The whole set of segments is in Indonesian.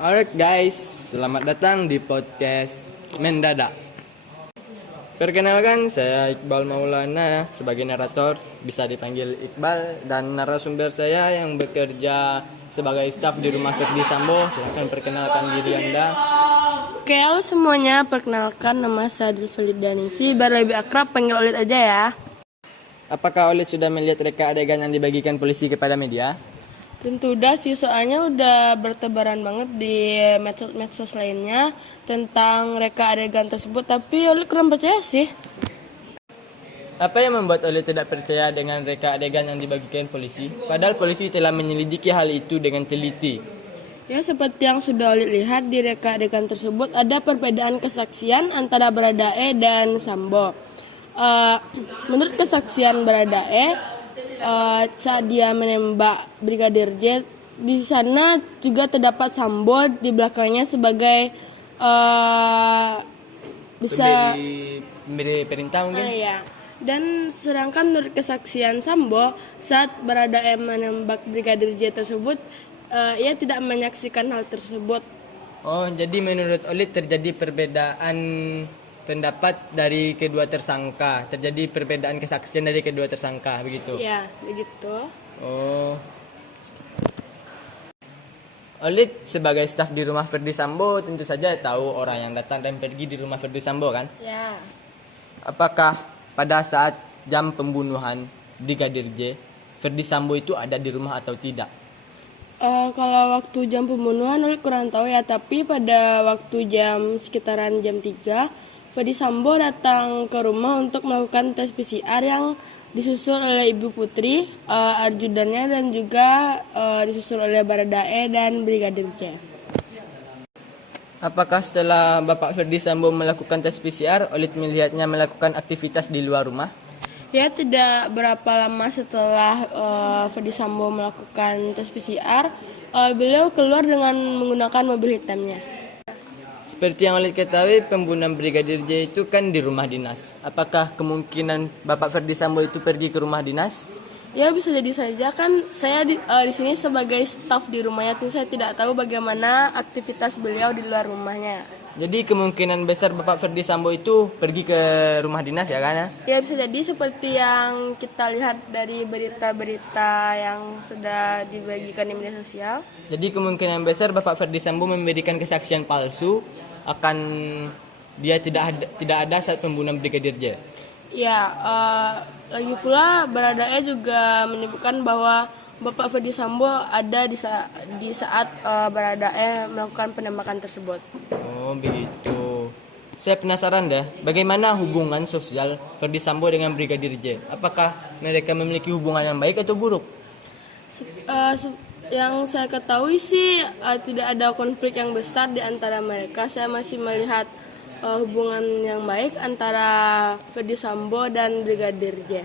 Alright guys, selamat datang di podcast Mendadak. Perkenalkan, saya Iqbal Maulana sebagai narator, bisa dipanggil Iqbal, dan narasumber saya yang bekerja sebagai staf di rumah Ferdi Sambo. Silahkan perkenalkan diri Anda. Oke, halo semuanya, perkenalkan nama saya Dilfelid Daningsi, biar lebih akrab panggil Olid aja ya. Apakah Oleh sudah melihat reka adegan yang dibagikan polisi kepada media? Tentu udah sih, soalnya udah bertebaran banget di medsos lainnya tentang reka adegan tersebut, tapi Olid kurang percaya sih. Apa yang membuat Oleh tidak percaya dengan reka adegan yang dibagikan polisi? Padahal polisi telah menyelidiki hal itu dengan teliti. Ya, seperti yang sudah Olid lihat di reka adegan tersebut, ada perbedaan kesaksian antara Baradae dan Sambo. Menurut kesaksian Baradae, saat dia menembak Brigadir J, di sana juga terdapat Sambo di belakangnya sebagai Pemberi perintah mungkin? ya. Dan sedangkan menurut kesaksian Sambo, saat Baradae menembak Brigadir J tersebut, ia tidak menyaksikan hal tersebut. Oh, jadi menurut Oleh terjadi perbedaan pendapat dari kedua tersangka, terjadi perbedaan kesaksian dari kedua tersangka, begitu? Ya, begitu. Oh. Oleh sebagai staf di rumah Ferdi Sambo tentu saja tahu orang yang datang dan pergi di rumah Ferdi Sambo, kan? Ya. Apakah pada saat jam pembunuhan Brigadir J, Ferdi Sambo itu ada di rumah atau tidak? Kalau waktu jam pembunuhan Oleh kurang tahu ya, tapi pada waktu sekitaran jam 3, Ferdi Sambo datang ke rumah untuk melakukan tes PCR yang disusul oleh Ibu Putri, ajudannya, dan juga disusul oleh Baradae dan Brigadir J. Apakah setelah Bapak Ferdi Sambo melakukan tes PCR, Oleh melihatnya melakukan aktivitas di luar rumah? Ya, tidak berapa lama setelah Ferdi Sambo melakukan tes PCR, beliau keluar dengan menggunakan mobil hitamnya. Seperti yang Oleh ketahui, pembunuhan Brigadir J itu kan di rumah dinas. Apakah kemungkinan Bapak Ferdi Sambo itu pergi ke rumah dinas? Ya, bisa jadi saja, kan saya di sini sebagai staf di rumahnya, tentu saya tidak tahu bagaimana aktivitas beliau di luar rumahnya. Jadi kemungkinan besar Bapak Ferdi Sambo itu pergi ke rumah dinas, ya kan? Ya, bisa jadi seperti yang kita lihat dari berita-berita yang sudah dibagikan di media sosial. Jadi kemungkinan besar Bapak Ferdi Sambo memberikan kesaksian palsu akan dia tidak ada saat pembunuhan Brigadir J. Ya, lagi pula Baradae juga menyebutkan bahwa Bapak Ferdi Sambo ada di saat Baradae melakukan penembakan tersebut. Oh, begitu. Saya penasaran dah, bagaimana hubungan sosial Ferdi Sambo dengan Brigadir J? Apakah mereka memiliki hubungan yang baik atau buruk? Yang saya ketahui sih tidak ada konflik yang besar di antara mereka. Saya masih melihat hubungan yang baik antara Ferdi Sambo dan Brigadir J.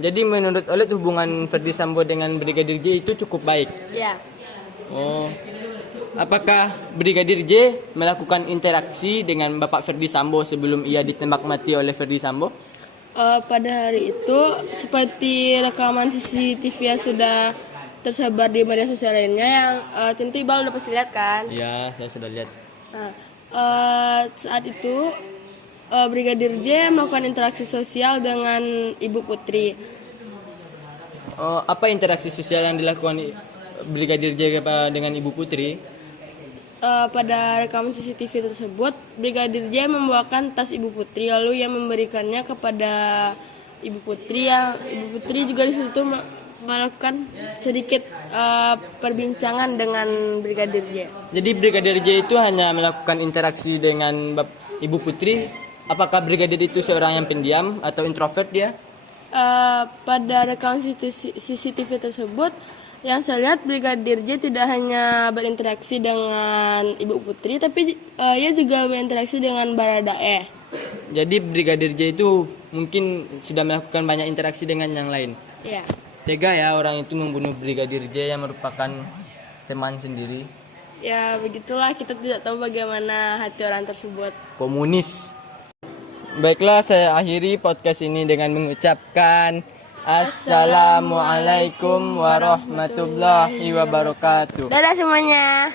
Jadi menurut Oleh hubungan Ferdi Sambo dengan Brigadir J itu cukup baik? Ya. Oh. Apakah Brigadir J melakukan interaksi dengan Bapak Ferdi Sambo sebelum ia ditembak mati oleh Ferdi Sambo? Pada hari itu, seperti rekaman CCTV yang sudah tersebar di media sosial lainnya yang tentu Iqbal udah pasti lihat kan? Ya, saya sudah lihat. Nah, saat itu Brigadir J melakukan interaksi sosial dengan Ibu Putri. Apa interaksi sosial yang dilakukan Brigadir J dengan Ibu Putri? Pada rekaman CCTV tersebut, Brigadir J membawakan tas Ibu Putri, lalu ia memberikannya kepada Ibu Putri. Ibu Putri juga di situ melakukan sedikit perbincangan dengan Brigadir J. Jadi Brigadir J itu hanya melakukan interaksi dengan Ibu Putri. Apakah Brigadir itu seorang yang pendiam atau introvert dia? Pada rekaman CCTV tersebut, yang saya lihat Brigadir J tidak hanya berinteraksi dengan Ibu Putri, tapi ia juga berinteraksi dengan Baradae. Jadi Brigadir J itu mungkin sudah melakukan banyak interaksi dengan yang lain. Ya. Tega ya orang itu membunuh Brigadir J yang merupakan teman sendiri. Ya, begitulah, kita tidak tahu bagaimana hati orang tersebut. Komunis. Baiklah, saya akhiri podcast ini dengan mengucapkan Assalamualaikum warahmatullahi wabarakatuh. Dadah semuanya.